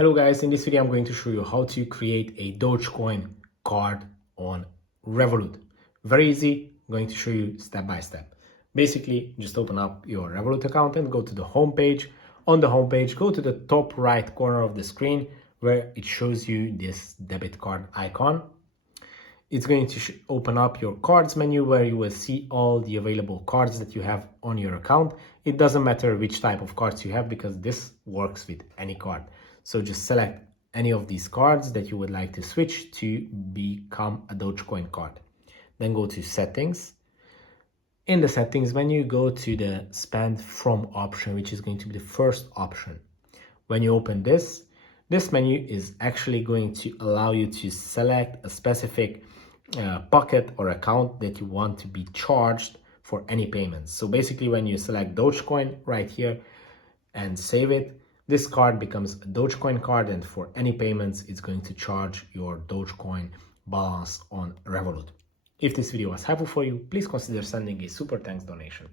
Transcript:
Hello guys, in this video I'm going to show you how to create a Dogecoin card on Revolut. Very easy, I'm going to show you step by step. Basically, just open up your Revolut account and go to the home page. On the home page, go to the top right corner of the screen where it shows you this debit card icon. It's going to open up your cards menu where you will see all the available cards that you have on your account. It doesn't matter which type of cards you have because this works with any card. So just select any of these cards that you would like to switch to become a Dogecoin card. Then go to settings. In the settings menu, go to the spend from option, which is going to be the first option. When you open this menu is actually going to allow you to select a specific pocket or account that you want to be charged for any payments. So basically when you select Dogecoin right here and save it, this card becomes a Dogecoin card, and for any payments it's going to charge your Dogecoin balance on Revolut. If this video was helpful for you, please consider sending a super thanks donation.